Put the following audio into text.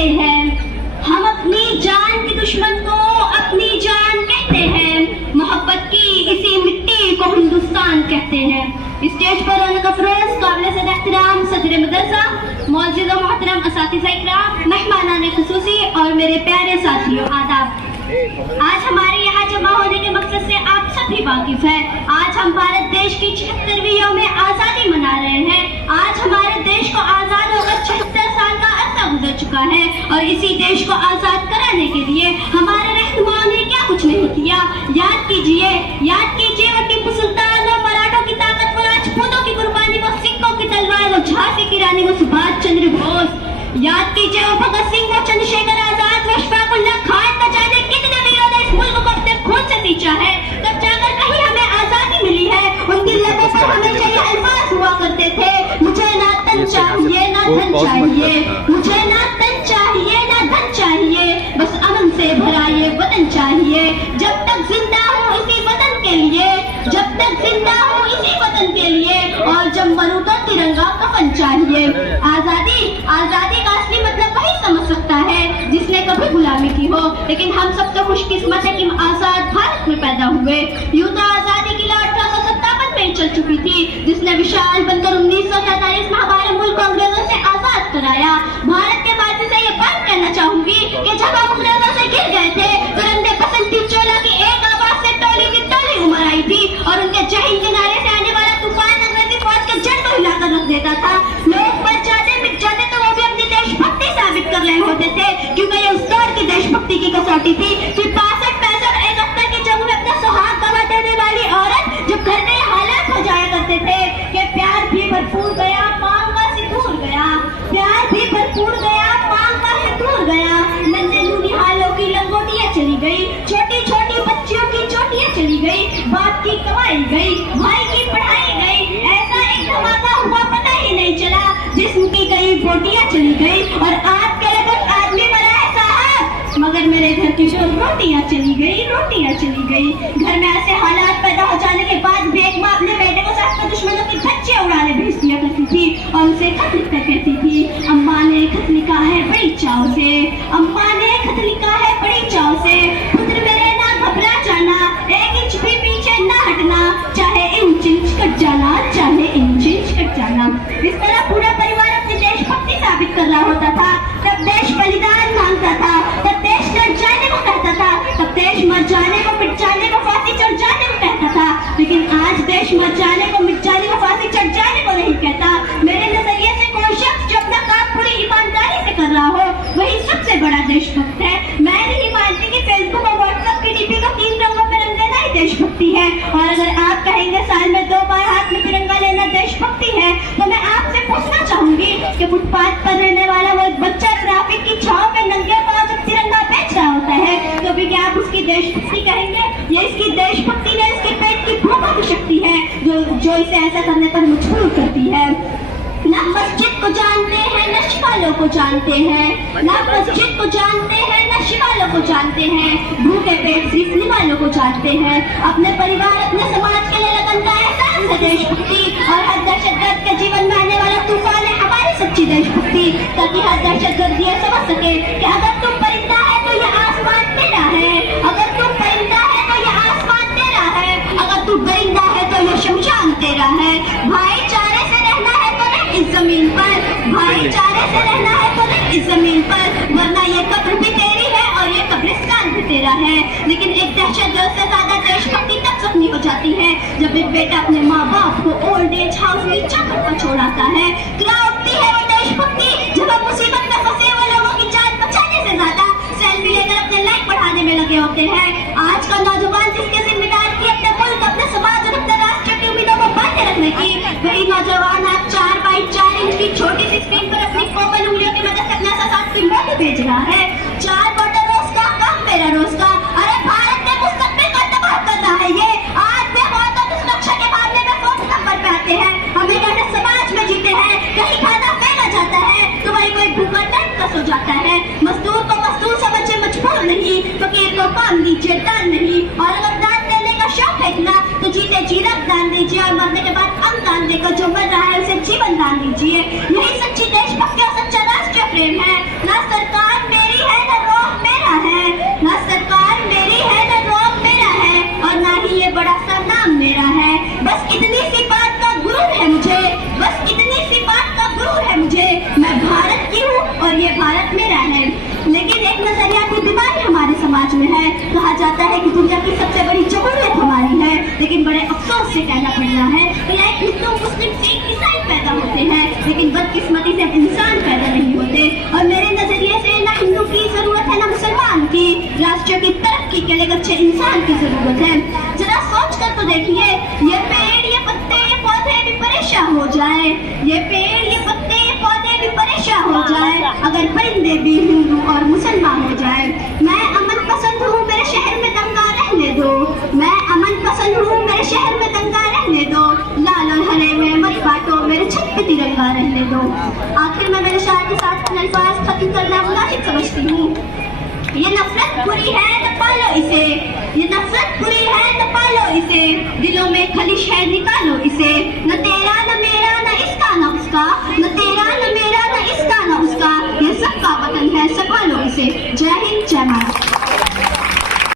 कहते हैं, हम अपनी जान के दुश्मन को अपनी जान कहते हैं, मोहब्बत की इसी मिट्टी को हिंदुस्तान कहते हैं। स्टेज पर रौनक अफरोज काबिल सद एहतराम सदर मदरसा, मौजूद मोहतरम असातिज़ा इकराम, मेहमानान खुसूसी और मेरे प्यारे साथियों, आदाब। आज हमारे यहाँ जमा होने के मकसद से आप सभी वाकिफ हैं। आज हम भारत देश की 76वीं यौम आज़ादी मना रहे हैं। आज हमारे देश को आज़ाद होकर 76 साल का अरसा गुजर चुका है और इसी देश को आज़ाद कराने के लिए हमारे रहनुमाओं ने क्या कुछ नहीं किया। याद कीजिए वो टीपू सुल्तान और मराठों की ताकत, वो राजपूतों की कुर्बानी, वो सिखों की तलवार, वो झांसी की रानी, वो सुभाष चंद्र बोस। याद कीजिए वो भगत सिंह, वो चंद्रशेखर आजाद, वो अशफाक उल्लाह खान, न जाने कितने वीरों ने इस मुल्क को अपने खून से सींचा है, तब जाकर कहीं हमें आजादी मिली है। उनकी लबों पर हमेशा ये अल्फाज हुआ करते थे, मुझे ना तन चाहिए ना धन चाहिए, मुझे ना तन चाहिए ना धन चाहिए, बस अमन से भरा ये वतन चाहिए। जब तक जिंदा हूँ इसी वतन के लिए, जब तक जिंदा हूँ इसी वतन के लिए, और जब मरूं तो तिरंगा कफन चाहिए। आजादी का असली मतलब वही समझ सकता है जिसने कभी गुलामी की हो, लेकिन हम सब तो खुशकिस्मत है कि हम आजाद भारत में पैदा हुए। यूं तो आजादी की लहर 1857 में चल चुकी थी, जिसने विशाल बनकर 1943 में हमारे मुल्क को अंग्रेजों से आजाद कराया। भारत के माध्यम से ये बात कहना चाहूंगी कि जब हम अंग्रेजों से घिर गए थे तो रंदे पसंद थी चोला की एक आवाज से टोली की टोली उमड़ आई थी, और उनके जहीन किनारे से आने वाला तूफान अंग्रेजी फौज के जड़ को हिलाकर रख देता था। लोग मर जाते मिट जाते तो वो भी अपनी देशभक्ति साबित कर रहे होते थे, क्योंकि ये उस दौर की देशभक्ति की कसौटी थी कि 62, 65, 71 की जंग में अपना सुहाग गवा देने वाली औरत जब घर में हालात हो जाया करते थे कि प्यार भी भरपूर गया मांग का सिंदूर गया, प्यार भी भरपूर गया मांग का सिंदूर गया, नन्हे नूनी हालों की लंगोटियां चली गई, छोटी छोटी बच्चियों की चोटियां चली गई, बाप की कमाई गई, भाई की पढ़ाई गई, ऐसा एक धमाका हुआ पता ही नहीं चला, जिस्म की कई बोटियां चली गई, और आपके लिए कुछ आदमी मरा है साहब, मगर मेरे घर की जो रोटियां चली गई, रोटियां चली गई। घर में ऐसे हालात पैदा हो जाने के बाद भी एक माँ अपने बेटे को साथ में दुश्मनों की धज्जियां उड़ाने भेज दिया करती थी और उसे खत लिखकर कहती थी, अम्मा ने खत लिखा है बड़ी चाव से, अम्मा ने खत लिखा है बड़ी चाव से, पुत्र मेरे ना घबरा जाना, एक इंच भी पीछे ना हटना, चाहे इंच इंच कट जाना, चाहे इंच इंच कट जाना। इस तरह पूरा परिवार अपनी देशभक्ति साबित कर रहा होता था। तब देश बलिदान मांगता था, तब देश लड़ जाने को कहता था, तब देश मर जाने को मिट जाने को फांसी चढ़ जाने को कहता था, लेकिन आज देश मर जाने को मिट जाने को फांसी चढ़ जाने को नहीं कहता। मेरे नजरिए से कोई शख्स जो अपना काम पूरी ईमानदारी से कर रहा हो वही सबसे बड़ा देशभक्त है। मैं नहीं मानती कि फेसबुक और व्हाट्सएप की डीपी को 3 रंगों में रंग देना ही देशभक्ति है, और अगर आप कहेंगे साल में 2 बार हाथ में तिरंगा लेना देशभक्ति है, तो मैं आपसे पूछना चाहूंगी कि फुटपाथ पर रहने वाला वो बच्चा ट्रैफिक की छांव में नंगे पांव जब तिरंगा बेच रहा होता है तो भी क्या आप उसकी देशभक्ति कहेंगे? ये इसकी देशभक्ति ने इसके पेट की भूख की शक्ति है जो इसे ऐसा करने पर मजबूर करती है। ना मस्जिद को जानते हैं न शिवालों को जानते हैं, ना मस्जिद को जानते हैं न शिवालों को जानते हैं, भूखे पेट सिर्फ निवालों को जानते हैं। अपने परिवार अपने समाज के लिए लगन का एहसास है देशभक्ति, और हर दहशतगर्द के जीवन में आने वाला तूफान है हमारी सच्ची देशभक्ति, ताकि हर दहशतगर्द ये समझ सके कि अगर तुम परिंदा है तो ये आसमान तेरा है, अगर तुम परिंदा है तो ये आसमान तेरा है, अगर तू परिंदा है तो ये शमशान तेरा है। भाईचारे से रहना है तो रह इस जमीन पर, भाईचारे से रहना है तो रह इस जमीन पर, वरना ये कब्र भी तेरी है और ये कब्रिस्तान भी तेरा है। लेकिन एक दहशतगर्द से ज्यादा देशभक्ति तब जख्मी हो जाती है जब एक बेटा अपने माँ बाप को ओल्ड एज हाउस में चाकर पर छोड़ाता है। गिरा उठती है वो देशभक्ति जब हम मुसीबत में फंसे हुए लोगों की जान बचाने से ज्यादा सेल्फी लेकर अपने लाइक बढ़ाने में लगे होते हैं। आज का नौजवान जिसके जिम्मेदार की अपने मुल्क, अपने समाज और अपने राष्ट्र की उम्मीदों को बांधे रखने की, वही नौजवान आज 4x4 इंच की छोटी सी स्क्रीन पर अपनी कोमल उंगलियों की मदद से अपना साथ फिल्में भेज रहा है। 4 क्वार्टर रोज का कम मेरा रोज का। अरे भारत के मुस्तकबिल का तबाह कर रहा है ये। आज भी मौत और सुरक्षा के मामले में 4th नंबर पे आते हैं। हमें कहते समाज में जीते हैं, कहीं खाना फेंका जाता है तो वही कोई भूखा तंग हो जाता है। मजदूर को मजदूर समझे मजबूर नहीं, फकीर को काम दीजिए दान नहीं, और अगर दान देने का शौक है इतना तो जीते जी रक्त दान दीजिए, और मरने के बाद अंग दान देकर जो मर रहा है उसे जीवन दान दीजिए। यही सच्ची देशभक्ति और सच्चा राष्ट्रीय प्रेम है। ना सरकार और ये भारत मेरा है। लेकिन एक नजरियाती बीमारी हमारे समाज में है। कहा जाता है कि दुनिया की सबसे बड़ी जमहूरियत हमारी है, लेकिन बड़े अफसोस से कहना पड़ रहा है कि यहाँ हिंदू, मुस्लिम, सिख, ईसाई पैदा होते हैं, लेकिन बदकिस्मती से इंसान पैदा नहीं होते। और मेरे नजरिए से ना हिंदू की जरूरत है ना मुसलमान की, राष्ट्र की तरक्की के लिए अच्छे इंसान की जरूरत है। जरा सोच कर तो देखिए, ये पेड़, ये पत्ते, ये पौधे भी परेशान हो जाए, ये पेड़, ये पत्ते, ये पौधे भी परेशान हो जाए अगर परिंदे भी हिंदू और मुसलमान हो जाए। मैं अमन पसंद हूँ, मेरे शहर में दंगा रहने दो। मैं अमन पसंद हूँ, मेरे शहर में दंगा रहने दो। लाल और हरे में मत बांटो, मेरे छत पे तिरंगा रहने दो। आखिर मैं मेरे शायर के साथ अपने अल्फाज खत्म करना मुनासिब समझती हूँ। ये नफरत बुरी है न पालो इसे, ये नफरत बुरी है न पालो इसे, दिलों में खलिश है निकालो इसे। न तेरा